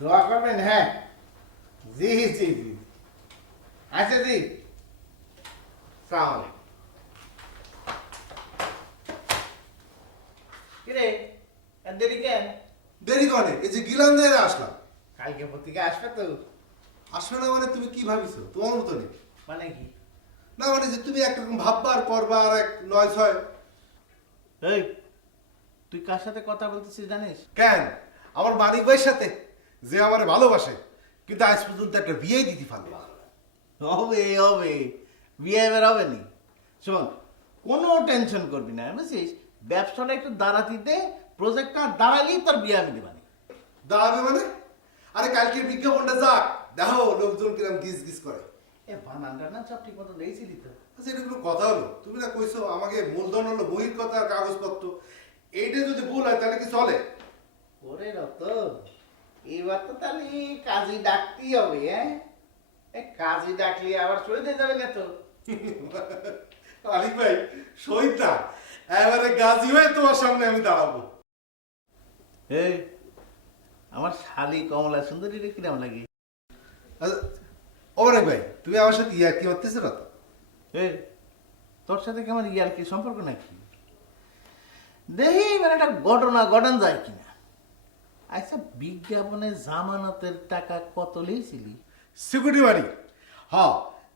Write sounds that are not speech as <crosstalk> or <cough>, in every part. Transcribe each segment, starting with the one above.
দোয়া করবেন হ্যাঁ। জি জি জি। আচ্ছা জি। সালাম কিরে দেরি কেন? দেরি করে এই যে গিলান দিয়ে আসলাম। কালকে পত্রিকা আসবে তো। আসবে না মানে তুমি কি ভাবিছো? তোমার মতো নেই। মানে কি? না মানে যে তুমি একরকম ভাববা আর করবা আর এক নয় ছয়। এই তুই কার সাথে কথা বলতেছিস জানিস? কেন? আমার মানিক ভাইয়ের সাথে। যে আমারে ভালোবাসে কিন্তু আজ পর্যন্ত একটা বিয়ে দিতে পারল না। হবে হবে। বিয়ে এবার হবে নি। শোন কোনো টেনশন করবি না বুঝছিস? ব্যবসাটা একটু দাঁড়াতে দে প্রজেক্টটা দাঁড়ালেই তোর বিয়ে আমি দিবানি দাঁড়াবে মানে? আরে কালকের বিজ্ঞাপনটা যাক দেখো লোকজন কিরম গিজ গিজ করে। এ বানানটা না সব ঠিক মতো দিয়েছিলি তো। আচ্ছা এটা কোনো কথা হলো? তুমি না কইছো আমাকে মূলধন হলো বহির কথা আর কাগজপত্র। এইটা যদি ভুল হয় তাহলে কি চলে? ওরে রত এবার তো তাহলে কাজী ডাকতেই হবে হ্যাঁ? এ কাজী ডাকলি আবার সই দিয়ে যাবে না তো। <laughs> আলিক ভাই শহীদ না। এবারে গাজী হয়ে তোমার সামনে আমি দাঁড়াবো। এই আমার শালি কমলা সুন্দরী রে কিরম লাগে অনেক ভাই তুমি আমার সাথে ইয়ার কি করতেছো না তো? এ তোর সাথে কেমন ইয়ার কি সম্পর্ক নাকি? দেখি এবার একটা ঘটনা ঘটান যায় কিনা। আচ্ছা বিজ্ঞাপনে জামানতের টাকা কত লিয়েছিলি সিকিউরিটি মানি। হ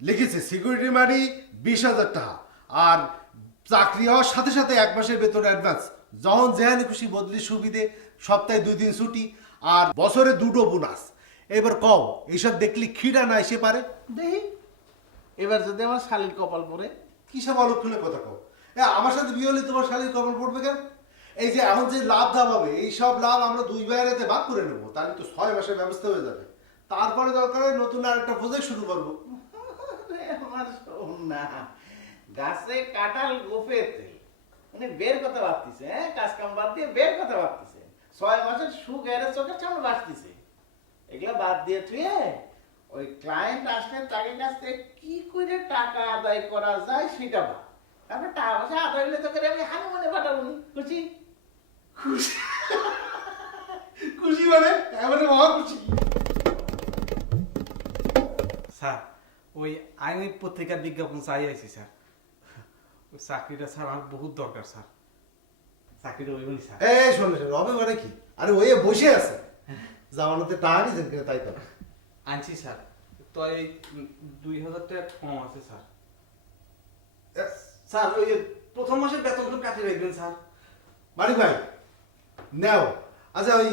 লিখেছে সিকিউরিটি মানি বিশ হাজার টাকা। আর চাকরি হওয়ার সাথে সাথে এক মাসের বেতন অ্যাডভান্স যখন যেখানে খুশি বদলি সুবিধে সপ্তাহে দুই দিন ছুটি আর বছরে দুটো বোনাস এবার কও এইসব দেখলি খিডা না এসে পারে? দেখি। এবার যদি আমার শালির কপাল পরে কিসব আলোক খুলে কথা কও? এ, আমার সাথে বিয়ে হলে তোমার শালীর কপাল পড়বে কেন? এই যে এখন যে লাভ দাম হবে এই সব লাভ আমরা দুই বাইরেতে ভাগ করে নেব, তাহলে তো ছয় মাসের ব্যবস্থা হয়ে যাবে। তারপরে দরকার হয় নতুন আর একটা প্রজেক্ট শুরু করব। আমার গাছে কাঁঠাল গোফেতে মানে বের কথা ভাবতেছে হ্যাঁ? কাজ কাম বাদ দিয়ে বের কথা ভাবতেছে। ছয় মাসের সুখ এর চোখের সামনে বাঁচতেছে এগুলা বাদ দিয়ে তুই ওই ক্লায়েন্ট আসলে তাকে কাছ থেকে কি করে টাকা আদায় করা যায় সেটা ভাব। তারপর টাকা পয়সা আদায় হলে তোকে আমি হানি মনে পাঠাবো নি খুশি। খুশি মানে এবারে মহা খুশি স্যার ওই আমি পত্রিকার বিজ্ঞাপন চাই আছি স্যার। ওই চাকরিটা স্যার আমার বহুত দরকার স্যার। চাকরিটা ওইগুলি স্যার। এই শোন শোন রবে মানে কি? আরে ওই বসে আছে। জামানতে টাকা নিয়েছেন কিনা তাই তো? আনছি স্যার। তো এই দুই হাজার টাকা কম আছে স্যার। স্যার ওই প্রথম মাসের বেতন তো কাটিয়ে রাখবেন স্যার। মানিক ভাই নেও। আচ্ছা ওই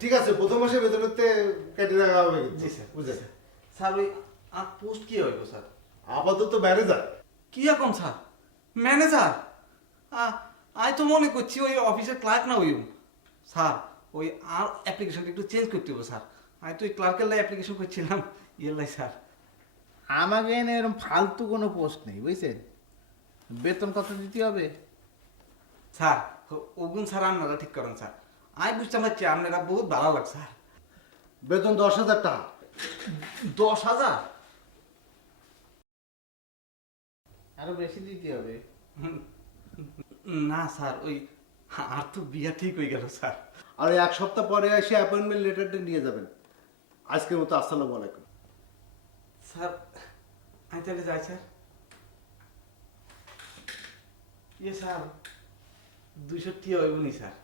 ঠিক আছে প্রথম মাসে বেতনেতে কেটে রাখা হবে কিন্তু। জি স্যার। বুঝে স্যার ওই আর পোস্ট কি হইব স্যার? আপাতত ম্যানেজার। কি রকম স্যার? ম্যানেজার? আই তো মনে করছি ওই অফিসের ক্লার্ক না ওই স্যার ওই আর অ্যাপ্লিকেশনটা একটু চেঞ্জ করতে হবে স্যার। আমি তো ওই ক্লার্কের লাই অ্যাপ্লিকেশন করছিলাম ইয়ের লাই স্যার। আমাকে এনে এরকম ফালতু কোনো পোস্ট নেই বুঝছেন? বেতন কত দিতে হবে? স্যার ওগুন স্যার আপনারা ঠিক করেন স্যার। আমি বুঝতে পারছি আপনারা বহুত ভালো লাগ স্যার। বেতন দশ হাজার টাকা। দশ হাজার? আরও বেশি দিতে হবে। না স্যার ওই আর তো বিয়া ঠিক হয়ে গেল স্যার। আর এক সপ্তাহ পরে এসে অ্যাপয়েন্টমেন্ট লেটারটা নিয়ে যাবেন। আজকের মতো আসসালামু আলাইকুম। স্যার আমি তাহলে যাই স্যার। ইয়ে স্যার দুইশো টি হইবনি স্যার।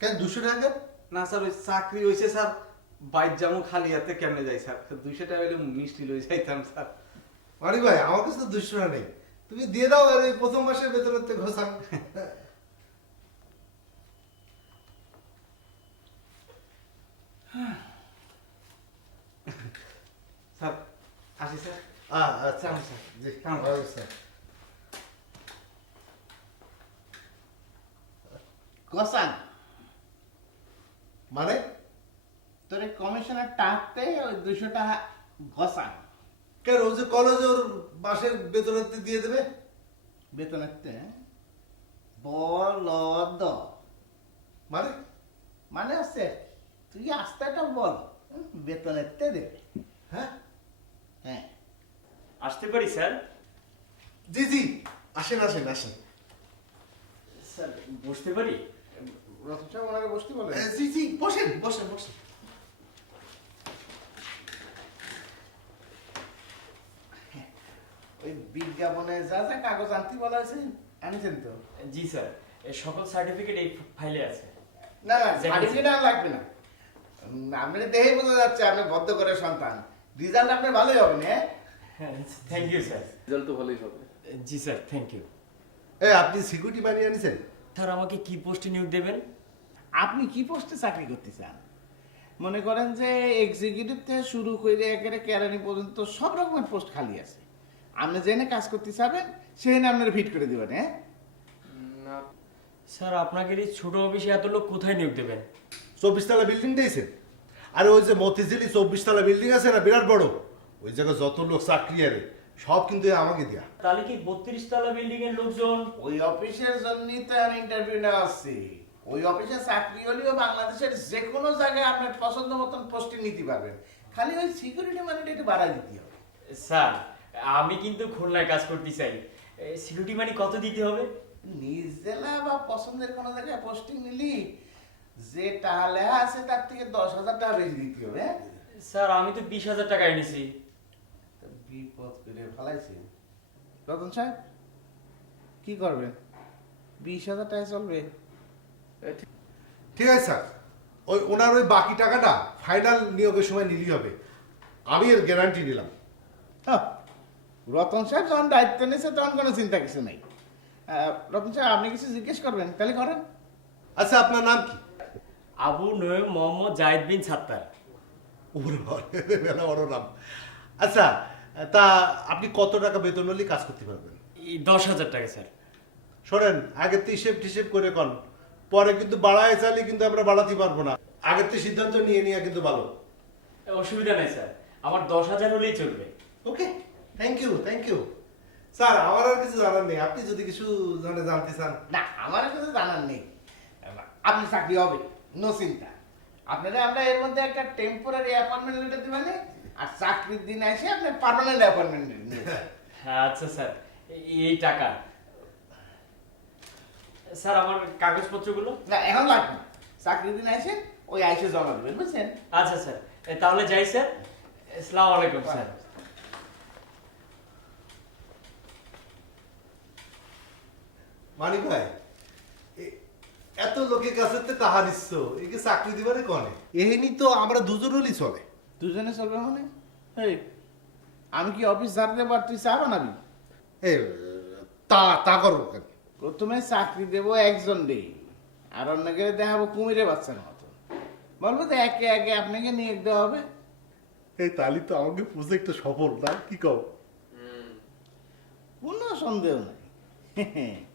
কেন দুশো টাকা না স্যার ওই চাকরি হয়েছে স্যার বাইর যেমন খালি হাতে কেমনে যাই স্যার? দুইশো টাকা হইলে মিষ্টি লই যাইতাম স্যার। মানিক ভাই আমার কাছে তো দুশো টাকা নেই। তুমি দিয়ে দাও আর এই প্রথম মাসের বেতনের থেকে ঘোষা স্যার আসি স্যার। আচ্ছা স্যার? জি? স্যার কসান মানে তোর কমিশনের টাকতে ওই দুশো টাকা ঘষান কেন? ও যে কলেজে ওর মাসের বেতনের থেকে দিয়ে দেবে? বেতনেতে? বলদ। মানে? মানে হচ্ছে তুই আস্তেটা বল বেতনেতে দেবে। হ্যাঁ? হ্যাঁ। আসতে পারি স্যার? জি জি। আসেন আসেন আসেন। স্যার বসতে পারি? রতন সাহেব ওনাকে বসতে বলে এ, জি জি বসেন বসেন বসেন। ওই বিজ্ঞাপনে যা যা কাগজ আনতে বলা হয়েছে আনিছেন তো? জি স্যার এই সকল সার্টিফিকেট এই ফাইলে আছে। না না সার্টিফিকেট আর লাগবে না। উম, আপনি দেখে বোঝা যাচ্ছে আপনি বদ্ধ করে সন্তান। রিজাল্ট আপনার ভালোই হবে না হ্যাঁ? থ্যাংক ইউ স্যার রেজাল্ট তো ভালোই হবে। জি স্যার থ্যাংক ইউ এ আপনি সিকিউরিটি মানি আনিছেন? স্যার আমাকে কি পোস্টে নিয়োগ দেবেন? আপনি কি পোস্টে চাকরি করতে চান? মনে করেন যে এক্সিকিউটিভ থেকে শুরু করে একেবারে কেরানি পর্যন্ত সব রকমের পোস্ট খালি আছে। আপনি যেখানে কাজ করতে চাবেন সেখানে আপনার ফিট করে দিবেন হ্যাঁ? না। স্যার আপনাকে এই ছোট অফিসে এত লোক কোথায় নিয়োগ দেবেন? চব্বিশ তলা বিল্ডিং দিয়েছেন। আরে ওই যে মতিঝিলি চব্বিশ তলা বিল্ডিং আছে না বিরাট বড়। ওই জায়গায় যত লোক চাকরি আরে সব কিন্তু আমাকে দেয়া। তাহলে কি বত্রিশ তলা বিল্ডিং এর লোকজন? ওই অফিসের জন্যই তো আমি ইন্টারভিউ নেওয়া আসছে। ওই অফিসে চাকরি হলেও বাংলাদেশের যে কোনো জায়গায় আপনার পছন্দ মতন পোস্টিং নিতে পারবেন। খালি ওই সিকিউরিটি মানিটা একটু বাড়াই দিতে হবে। স্যার আমি কিন্তু খুলনায় কাজ করতে চাই। সিকিউরিটি মানি কত দিতে হবে? নিজ জেলা বা পছন্দের কোনো জায়গায় পোস্টিং নিলি যে টাকা লেখা আছে তার থেকে দশ হাজার টাকা বেশি দিতে হবে হ্যাঁ? স্যার আমি তো বিশ হাজার টাকা এনেছি। তো বিপদ করে ফেলাইছে। রতন সাহেব কি করবেন? বিশ হাজার টাকা চলবে। ঠিক আছে স্যার। ওই ওনার ওই বাকি টাকাটা ফাইনাল নিয়োগের সময় নিলেই হবে। আমি এর গ্যারান্টি নিলাম। হ্যাঁ, রতন সাহেব যখন দায়িত্ব নিয়েছে তখন কোনো চিন্তা কিছু নেই। আহ, রতন সাহেব আপনি কিছু জিজ্ঞেস করবেন? তাহলে করেন। আচ্ছা আপনার নাম কি? আবু নয় মোহাম্মদ জাহিদ বিন সাত্তার। ওরে বড় নাম। আচ্ছা তা আপনি কত টাকা বেতন হলে কাজ করতে পারবেন? দশ হাজার টাকা স্যার। শোনেন আগের তো হিসেব টিসেব করে কন। পরে কিন্তু বাড়ায় চালি কিন্তু আমরা বাড়াতে পারব না। আগের তো সিদ্ধান্ত নিয়ে নিয়ে কিন্তু ভালো। অসুবিধা নেই স্যার। আমার দশ হাজার হলেই চলবে। Okay. Thank you thank you sir আমার আর কিছু জানার নেই। আপনি যদি কিছু জানে জানতে চান। না আমার কিছু জানার নেই। আপনি চাকরি হবে নো চিন্তা। আপনারা আমরা এর মধ্যে একটা টেম্পোরারি অ্যাপয়েন্টমেন্ট লেটার দিবেন আর চাকরির দিন এসে আপনি পার্মানেন্ট অ্যাপয়েন্টমেন্ট হ্যাঁ আচ্ছা স্যার। এই- টাকা। স্যার আমার কাগজপত্রগুলো? না এখন লাগবে। চাকরির দিন এসে ওই আইসে জমা দেবেন বুঝছেন? আচ্ছা স্যার। তাহলে যাই স্যার। আসসালামু আলাইকুম স্যার। মানি ভাই এত লোকের কাছে তো টাকা দিচ্ছ একে চাকরি দিবারে কনে? এহেনি তো আমরা দুজন হলেই চলে। দুজনে চলবে মানে? এই আমি কি অফিস ছাড়তে পার তুই চা বানাবি এ তা তা করব কেন? প্রথমে চাকরি দেবো একজন রে আর অন্যকে দেখাবো কুমিরে বাচ্চার মতো। বলব তো একে একে আপনাকে নিয়ে দেওয়া হবে। এই তালি তো আমাকে প্রজেক্টটা সফল না কি কও? কোনো সন্দেহ নাই। <laughs>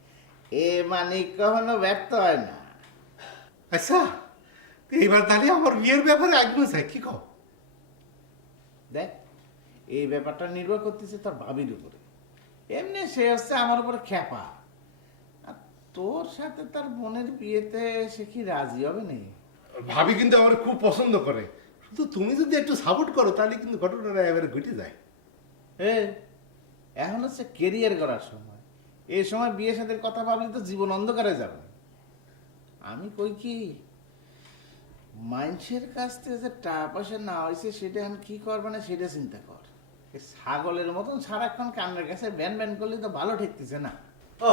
এ মানে কখনো ব্যর্থ হয় না। আচ্ছা এইবার তাহলে আমার বিয়ের ব্যাপারে আগ্রহ চাই কি কও? দেখ এই ব্যাপারটা নির্ভর করতেছে তার ভাবির উপরে। এমনি সে হচ্ছে আমার উপরে খ্যাপা। আর তোর সাথে তার বোনের বিয়েতে সে কি রাজি হবে নাকি? ভাবি কিন্তু আমার খুব পছন্দ করে। শুধু তুমি যদি একটু সাপোর্ট করো তাহলে কিন্তু ঘটনাটা এবারে ঘটে যায়। এ এখন হচ্ছে কেরিয়ার করার সময়। এই সময় বিয়ে সাথে কথা ভাবলে তো জীবন অন্ধকারে যাবে। আমি কই কি? মানুষের কাছ থেকে যে টাকা পয়সা না হয়েছে সেটা আমি কি করবে না সেটা চিন্তা কর। ছাগলের মতন সারাক্ষণ কানের কাছে ব্যান ব্যান করলে তো ভালো ঠেকতেছে না। ও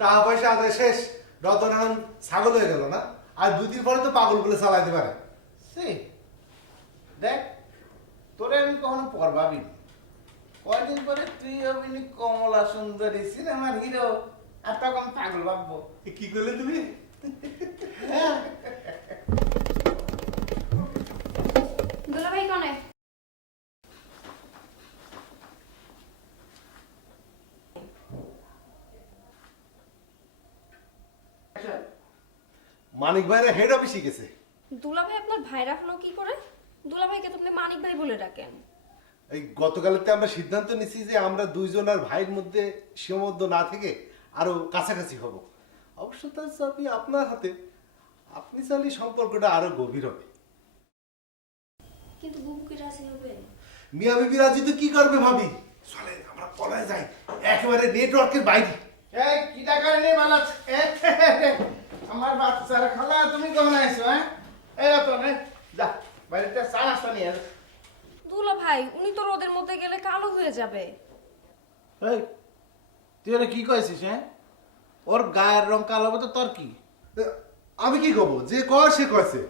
টাকা পয়সা আদায় শেষ রতন এখন ছাগল হয়ে গেল না? আর দুদিন পরে তো পাগল বলে চালাইতে পারে। সে দেখ তোরে আমি কখনো পর ভাবিনি কয়দিন পরে তুই অভিনি কমলা সুন্দরী সিনেমার হিরো। আর তখন পাগল ভাববো। কি করলে তুমি? দুলা ভাই কনে? মানিক ভাইরা হেড অফিসে গেছে। দুলা ভাই আপনার ভাই রাখল কি করে? দুলা ভাইকে তো আপনি মানিক ভাই বলে ডাকেন। এই গতকালেতে আমরা সিদ্ধান্ত নিছি যে আমরা দুইজন আর ভাইয়ের মধ্যে সীমাবদ্ধ না থেকে আরও কাছাকাছি হব। অবশ্য তার চাবি আপনার হাতে। আপনি চাইলে সম্পর্কটা আরও গভীর হবে। কিন্তু বুবুকে রাজি হবে? মিয়া বিবি রাজি তো কি করবে ভাবি? চলেন আমরা পলায় যাই। একেবারে নেটওয়ার্কের বাইরে। এই কি টাকা নেই ভালো আমার বাচ্চারা খালা তুমি কখন আইছো হ্যাঁ? এই তো নে যা বাড়িতে চা নাস্তা নিয়ে ভাই উনি তো রোদের মধ্যে গেলে কালো হয়ে যাবে। এই তুই ওরা কি কয়েছিস হ্যাঁ? ওর গায়ের রং কালো হবে তো তোর কি? আমি কি করব? যে কয় সে কয়েছে।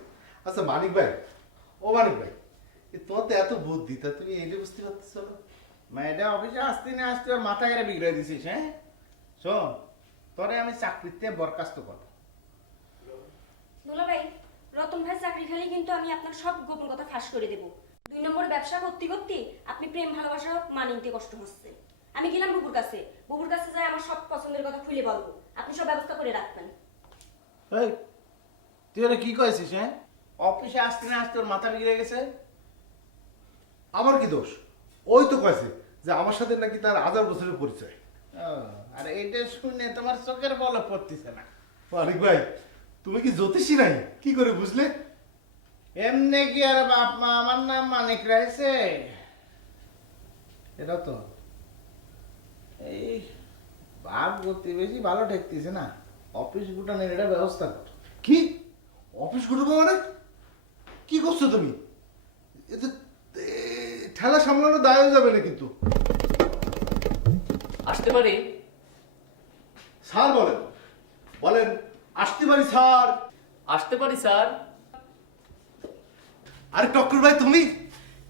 আচ্ছা মানিক ভাই ও মানিক ভাই এ তোমার তো এত বুদ্ধি তা তুমি এইটা বুঝতে পারতেছো না। মেয়েটা অফিসে আসতে না আসতে ওর মাথা গেড়ে বিগড়ে দিছিস হ্যাঁ? শোন তোরে আমি চাকরিতে বরখাস্ত করব। দুলা ভাই রতন ভাই চাকরি খালি কিন্তু আমি আপনার সব গোপন কথা ফাঁস করে দেব। নম্বর ব্যবসা করতে করতে আপনি প্রেম ভালোবাসা মানিয়ে নিতে কষ্ট হচ্ছে। আমি গেলাম বুবুর কাছে। বুবুর কাছে যাই আমার সব পছন্দের কথা খুলে বলব। আপনি সব ব্যবস্থা করে রাখবেন। এই তুই ওরা কি কয়েছিস হ্যাঁ? অফিসে আসতে না আসতে ওর মাথা বিগড়ে গেছে? আমার কি দোষ? ওই তো কয়েছে যে আমার সাথে নাকি তার হাজার বছরের পরিচয়। আর এইটা শুনে তোমার চোখের বল পড়তেছে না। মানিক ভাই তুমি কি জ্যোতিষী নাই? কি করে বুঝলে? এমনি কি আর বাপ মা আমার নাম মানিক রয়েছে এটা তো। এই বাপ গতি বেশি ভালো ঠেকতেছে না। অফিস গুটানের এটা ব্যবস্থা কর। কি? অফিস করব মানে? কি করছ তুমি? এতে ঠেলা সামলানো দায় যাবে না কিন্তু। আসতে পারি। স্যার বলেন। বলেন আসতে পারি স্যার। আসতে পারি স্যার। আরে টক্কর ভাই তুমি?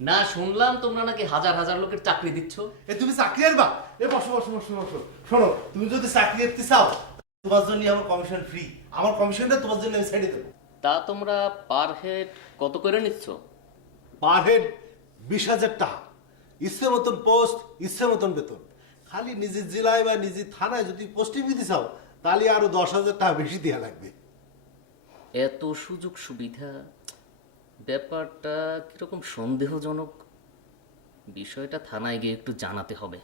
না শুনলাম তোমরা নাকি হাজার হাজার লোকের চাকরি দিচ্ছ। এ তুমি চাকরি আনবা? এ বসো বসো বসো বসো। শোনো তুমি যদি চাকরি আনতে চাও তোমার জন্য আমার কমিশন ফ্রি আমার কমিশনটা তোমার জন্য আমি ছেড়ে দেবো। তা তোমরা পার হেড কত করে নিচ্ছ? পার হেড বিশ হাজার টাকা। ইচ্ছে মতন পোস্ট ইচ্ছে মতন বেতন। খালি নিজের জেলায় বা নিজের থানায় যদি পোস্টিং দিতে চাও তাহলে আরও দশ হাজার টাকা বেশি দেওয়া লাগবে। এত সুযোগ সুবিধা। ব্যাপারটা কীরকম সন্দেহজনক বিষয়টা থানায় গিয়ে একটু জানাতে হবে।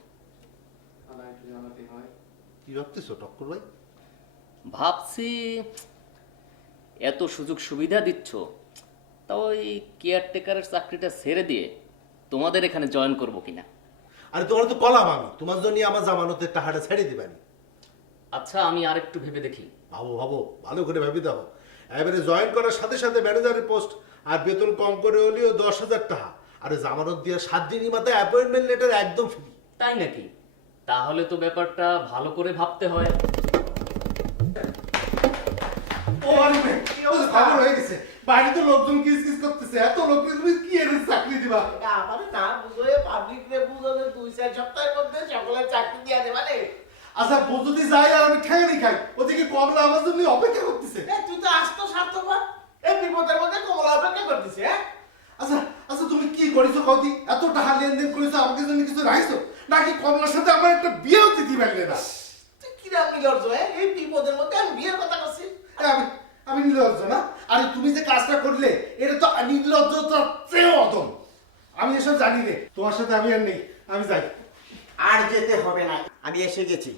থানায় একটু জানাতে হয়। কি ভাবতেছো টক্কর ভাই? ভাবছি এত সুযোগ সুবিধা দিচ্ছ তা ওই কেয়ারটেকারের চাকরিটা ছেড়ে দিয়ে তোমাদের এখানে জয়েন করব কিনা? আরে তোমার তো কলাম আমি তোমার জন্য আমার জামানতের টাকাটা ছেড়ে দিবানি আচ্ছা আমি আরেকটু ভেবে দেখি। ভাবো ভাবো ভালো করে ভাবি দাও এবারে জয়েন করার সাথে সাথে ম্যানেজারের পোস্ট আর বেতন কম করে হলেও দশ হাজার টাকা। আর জামানত দিয়ে সাত দিনই মাথায় অ্যাপয়েন্টমেন্ট লেটার একদম ফ্রি তাই নাকি? তাহলে তো ব্যাপারটা ভালো করে ভাবতে হয়। ও আরে ভাই, কি অবস্থা? খবর হয়ে গেছে। বাড়িতে লোকজন কিস কিস করতেছে। এত লোক তুমি কি এর চাকরি দিবা? আমার না বুঝে পাবলিক রে বুঝলে দুই চার সপ্তাহের মধ্যে সকলের চাকরি দিয়া দেবা রে আচ্ছা আর আমি ঠেঙানি খাই ওদিকে কমলা আমার জন্য অপেক্ষা করতেছে। এ, তুই তো আসতো স্বার্থপর। এই বিপদের মধ্যে কমলা অপেক্ষা করতেছে হ্যাঁ? আচ্ছা আচ্ছা তুমি কি করেছ কদি এত টাকা লেনদেন করেছ আমাকে জন্য কিছু রাখছো নাকি কমলার সাথে আমার একটা বিয়েও দিতে পারলে না? তুই কিরাম নির্লজ্জ হ্যাঁ? এই বিপদের মধ্যে আমি বিয়ের কথা করছি আমি আমি নির্লজ্জ না? আরে তুমি যে কাজটা করলে এটা তো নির্লজ্জতার চেয়েও অদম আমি এসব জানি নে। তোমার সাথে আমি আর নেই আমি যাই। আর যেতে হবে না। আমি এসে গেছি।